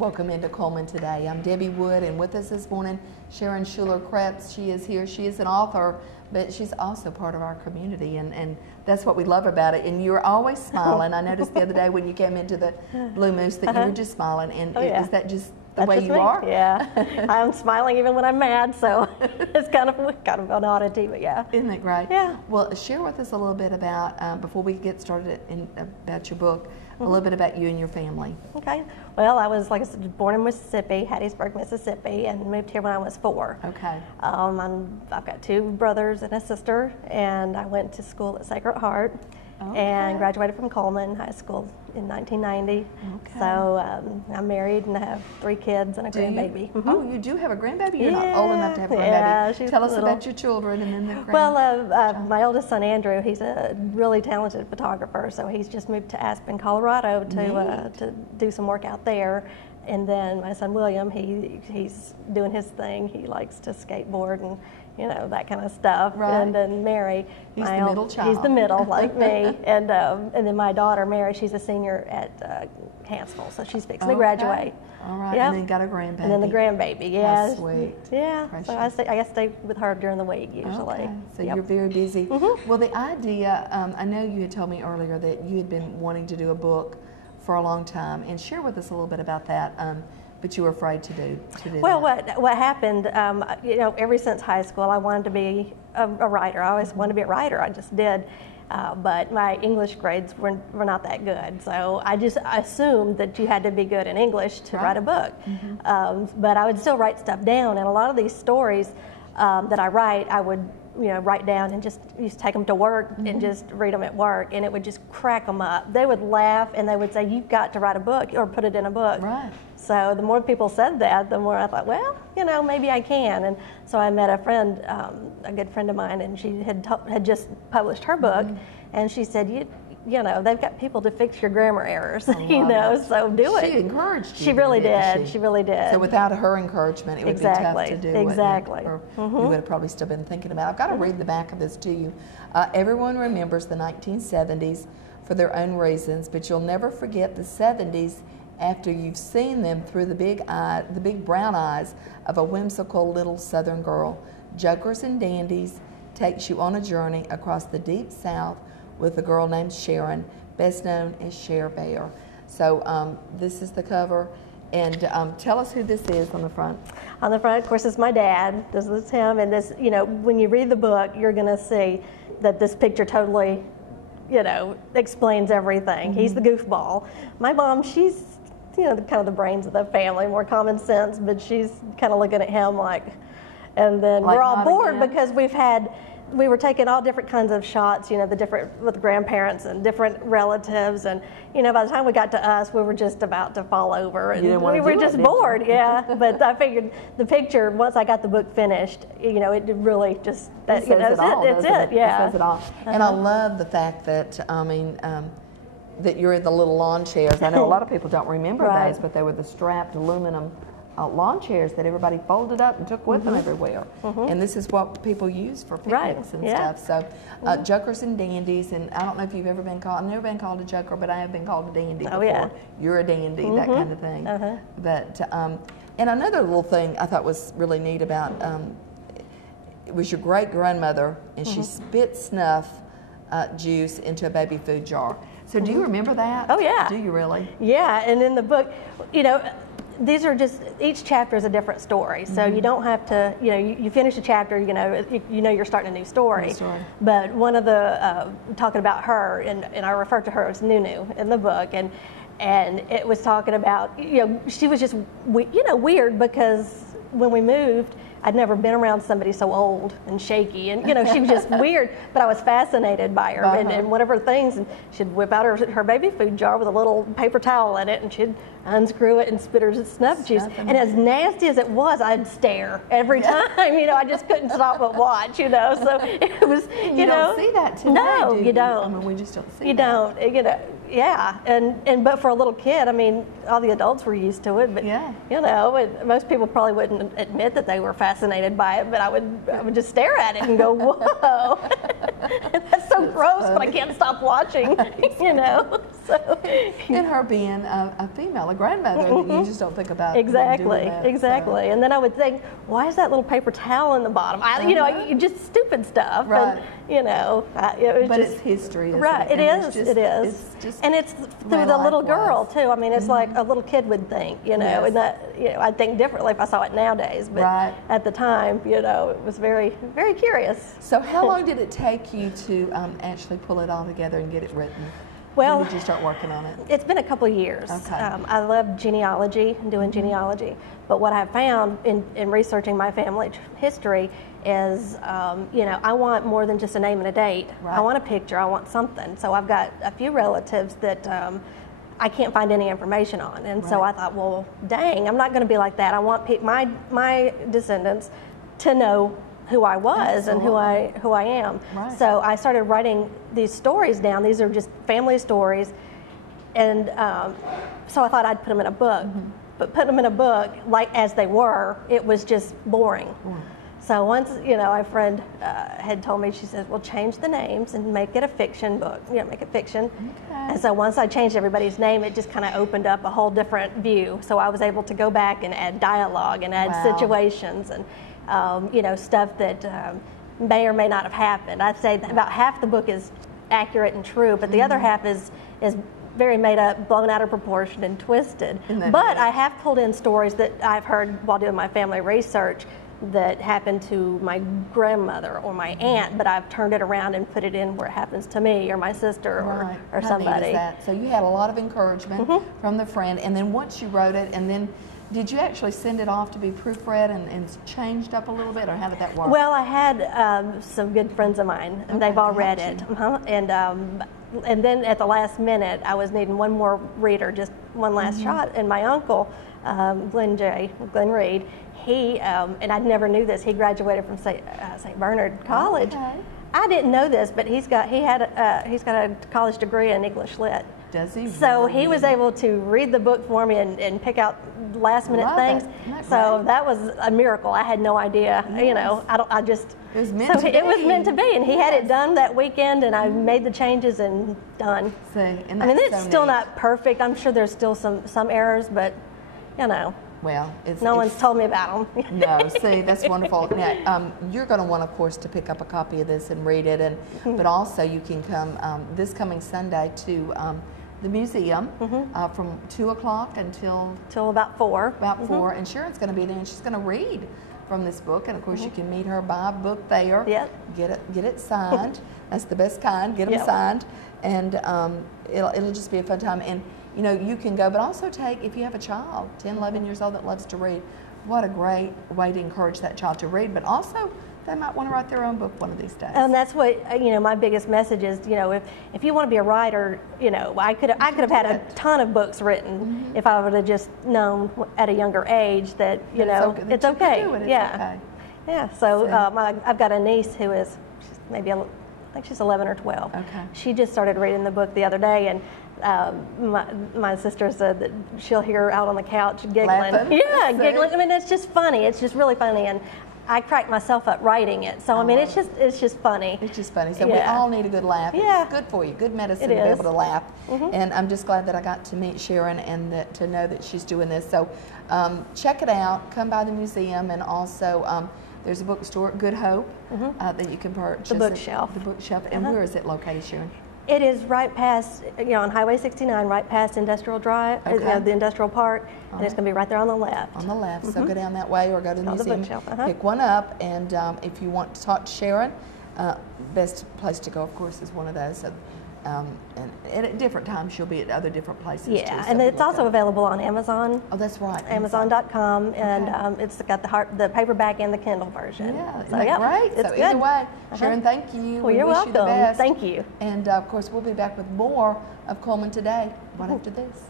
Welcome into Cullman today. I'm Debbie Wood, and with us this morning, Sharon Schuler-Krebs. She is here. She is an author, but she's also part of our community, and that's what we love about it. And you're always smiling. I noticed the other day when you came into the Blue Moose that you were just smiling. And is that just the way you are? Yeah, I'm smiling even when I'm mad, so it's kind of an oddity, but yeah. Isn't that great? Yeah. Well, share with us a little bit about, before we get started about your book, a little bit about you and your family. Okay. Well, I was, like I said, born in Mississippi, Hattiesburg, Mississippi, and moved here when I was 4. Okay. I've got 2 brothers and a sister, and I went to school at Sacred Heart. Okay. And graduated from Cullman High School in 1990. Okay. So I'm married and I have 3 kids and a grandbaby. Oh, you do have a grandbaby? You're not old enough to have a grandbaby. Yeah, she's Tell us little. about your children and then the grandbaby. Well, my oldest son, Andrew, he's a really talented photographer, so he's just moved to Aspen, Colorado to do some work out there. And then my son, William, he's doing his thing. He likes to skateboard and that kind of stuff. Right. And then Mary, he's the middle child. He's the middle, like me. And then my daughter, Mary, she's a senior at Hansville, so she's fixing to graduate. All right. Yep. And then got a grandbaby. And then the grandbaby, yeah. How sweet. Yeah. Precious. So I stay with her during the week usually. Okay. So you're very busy. Well, the idea, I know you had told me earlier that you had been wanting to do a book for a long time, and share with us a little bit about that. But you were afraid to do well, that. what happened, ever since high school, I wanted to be a writer. I always wanted to be a writer. I just did. But my English grades were not that good. So I just assumed that you had to be good in English to write a book. But I would still write stuff down. And a lot of these stories that I write, I would write down and just used to take them to work and just read them at work, and it would just crack them up. They would laugh and they would say, "You've got to write a book or put it in a book." Right. So the more people said that, the more I thought, well, maybe I can. And so I met a friend, a good friend of mine, and she had just published her book, and she said, they've got people to fix your grammar errors, so do it. She encouraged you. She really did. She really did. So without her encouragement, it would be tough to do. Exactly. Or you would have probably still been thinking about it. I've got to read the back of this to you. Everyone remembers the 1970s for their own reasons, but you'll never forget the 70s after you've seen them through the big brown eyes of a whimsical little Southern girl. Jokers and Dandies takes you on a journey across the deep South with a girl named Sharon, best known as Cher Bear. So this is the cover, and tell us who this is on the front. On the front, of course, is my dad. This is him, and this, when you read the book, you're going to see that this picture totally, explains everything. He's the goofball. My mom, she's, kind of the brains of the family, more common sense, but she's kind of looking at him like, and then we're all bored because we were taking all different kinds of shots, with grandparents and different relatives, and by the time we got to us, we were just about to fall over, and we were just bored, But I figured the picture, once I got the book finished, it really just it says it all. It's it, yeah. It says it all. And I love the fact that that you're in the little lawn chairs. I know a lot of people don't remember those, but they were the strapped aluminum lawn chairs that everybody folded up and took with them everywhere. And this is what people use for picnics and stuff. So Jokers and Dandies, and I don't know if you've ever been called, I've never been called a joker, but I have been called a dandy before. Yeah. You're a dandy, that kind of thing. But, and another little thing I thought was really neat about, it was your great-grandmother, and she spit snuff juice into a baby food jar. So do you remember that? Oh, yeah. Do you really? Yeah, and in the book, these are just, each chapter is a different story. So you don't have to, you finish a chapter, you're starting a new story. But one of the, talking about her, and I refer to her as Nunu in the book, and it was talking about, she was just, weird because when we moved, I'd never been around somebody so old and shaky, and she was just weird, but I was fascinated by her, and one of her things, and she'd whip out her baby food jar with a little paper towel in it, and she'd unscrew it and spit her snuff juice, and as nasty as it was, I'd stare every time, I just couldn't stop but watch, so it was, you don't see that today, no, do you don't. I mean, we just don't see you that. don't, yeah, and but for a little kid, all the adults were used to it, but most people probably wouldn't admit that they were fascinated by it, but I would just stare at it and go, whoa, that's so gross, but I can't stop watching, So, and her being a female, a grandmother, you just don't think about exactly, that, exactly. So. And then I would think, why is that little paper towel in the bottom? You know, just stupid stuff. Right. And, you know, it was but just, it's history, isn't right? It It is. It's just and it's through the little girl too. I mean, it's like a little kid would think, you know, and that, you know, I'd think differently if I saw it nowadays. But at the time, you know, it was very, very curious. So how long did it take you to actually pull it all together and get it written? Well, when did you start working on it? It's been a couple of years. Okay. I love genealogy and doing genealogy, but what I've found in researching my family history is, you know, I want more than just a name and a date. Right. I want a picture. I want something. So I've got a few relatives that I can't find any information on, and so I thought, well, dang, I'm not going to be like that. I want my descendants to know who I was and who I am. Right. So I started writing these stories down. These are just family stories, and so I thought I'd put them in a book. But putting them in a book, like as they were, it was just boring. So once, you know, my friend had told me, she said, well, change the names and make it a fiction book, you know, make it fiction. Okay. And so once I changed everybody's name, it just kind of opened up a whole different view. So I was able to go back and add dialogue and add situations and, you know, stuff that may or may not have happened. I'd say that about half the book is accurate and true, but the other half is very made up, blown out of proportion, and twisted. But I have pulled in stories that I've heard while doing my family research that happened to my grandmother or my aunt, but I've turned it around and put it in where it happens to me or my sister or somebody. How neat is that? So you had a lot of encouragement from the friend, and then once you wrote it, and then did you actually send it off to be proofread and changed up a little bit, or how did that work? Well, I had some good friends of mine, and they've all read it. And then at the last minute, I was needing one more reader, just one last shot, and my uncle, Glenn Reed, he, and I never knew this, he graduated from St. Bernard College. Okay. I didn't know this, but he's got a college degree in English Lit. Does he? So he was able to read the book for me and pick out last minute things. So that was a miracle. I had no idea. You know, I just. It was meant to be. It was meant to be, and he had it done that weekend, and I made the changes and done. See, and I mean, it's so still neat. not perfect. I'm sure there's still some errors, but you know. Well, no one's told me about them. No, see, that's wonderful. Now, you're going to want, of course, to pick up a copy of this and read it, but also you can come this coming Sunday to the museum from 2 o'clock until about 4. About 4, and Sharon's going to be there, and she's going to read from this book, and of course you can meet her, buy a book there, get it signed. That's the best kind. Get them signed, and it'll just be a fun time. And you know, you can go, but also take, if you have a child, 10, 11 years old that loves to read, what a great way to encourage that child to read, but also they might want to write their own book one of these days. And that's what, you know, my biggest message is, you know, if you want to be a writer, you know, I could have had a ton of books written if I would have just known at a younger age that, you know, it's okay. Yeah, so I've got a niece who is maybe, I think she's 11 or 12. Okay. She just started reading the book the other day, and my sister said that she'll hear her out on the couch giggling. Laughing. Yeah, giggling. I mean, it's just funny. It's just really funny, and I crack myself up writing it. So I mean, it's just funny. It's just funny. So we all need a good laugh. Yeah. It's good for you. Good medicine to be able to laugh. And I'm just glad that I got to meet Sharon and to know that she's doing this. So check it out. Come by the museum, and also there's a bookstore, Good Hope, that you can purchase. The Bookshelf. The Bookshelf. And where is it located, Sharon? It is right past, you know, on Highway 69, right past Industrial Drive, you know, the Industrial Park, and it's going to be right there on the left. On the left, so go down that way or go to the museum, Bookshelf, pick one up, and if you want to talk to Sharon, best place to go, of course, is one of those. So, and at different times, she'll be at other different places too. Yeah, and it's also available on Amazon. Oh, that's right. Amazon.com, and it's got the paperback and the Kindle version. Yeah, so, great. It's so good. either way, Sharon, thank you. Well, you're wish welcome. You the best. Thank you. And of course, we'll be back with more of Cullman Today right after this.